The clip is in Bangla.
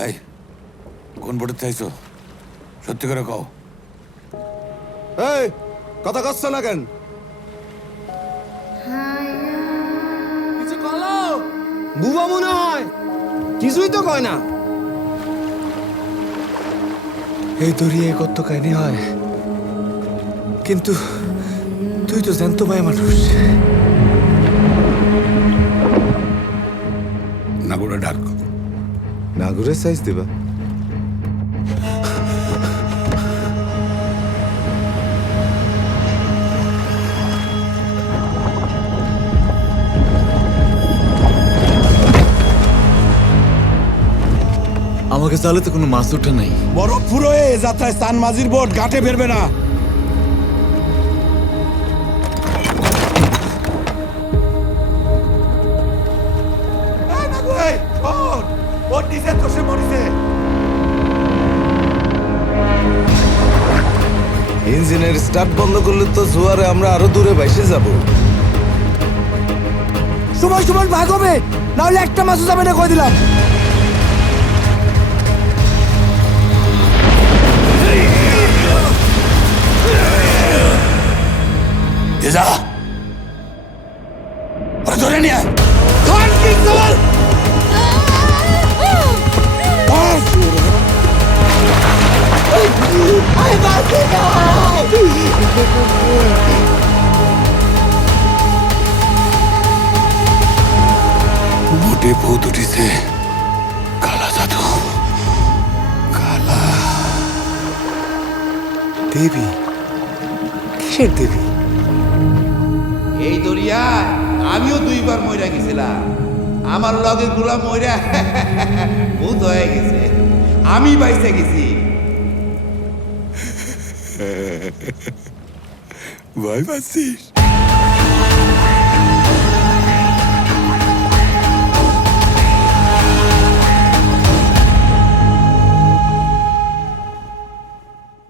এই কোন বোটে চাইছো সত্যি করে কও। এই কথা কচ্ছ না কেন? কিছু কলো বুবা মনে হয়, কিছুই তো কয় না। এই দরিয়ে কত কাহিনী হয়, কিন্তু তুই তো জ্যান্ত ভাই মানুষ। নাগুরা ডাক। নাগুরের সাইজ দিবা? আমাকে জালে তো কোনো মাছ ওঠে নাই। বরফ ফুরোয় যাত্রায় স্থান মাঝির বোট ঘাটে ফেরবে না। ইঞ্জিনের স্টার্ট বন্ধ করলে তো জোয়ারে আমরা আরো দূরে ভাইসে যাব। সময় সময় ভাগ হবে, নাহলে একটা মাছও যাবে না, কই দিলাম। যা ওরা ধরে নিয়ে আয়। মোটে ভূত উঠিছে, কালা জাদু, কালা দেবী? কিসের দেবী? এই দরিয়ায় আমিও 2 বার মইরা গেছিলাম। আমার লগের গুলা মইরা ভূত হয়ে গেছে, আমি বাইসে গেছি। ভয় পাচ্ছিস?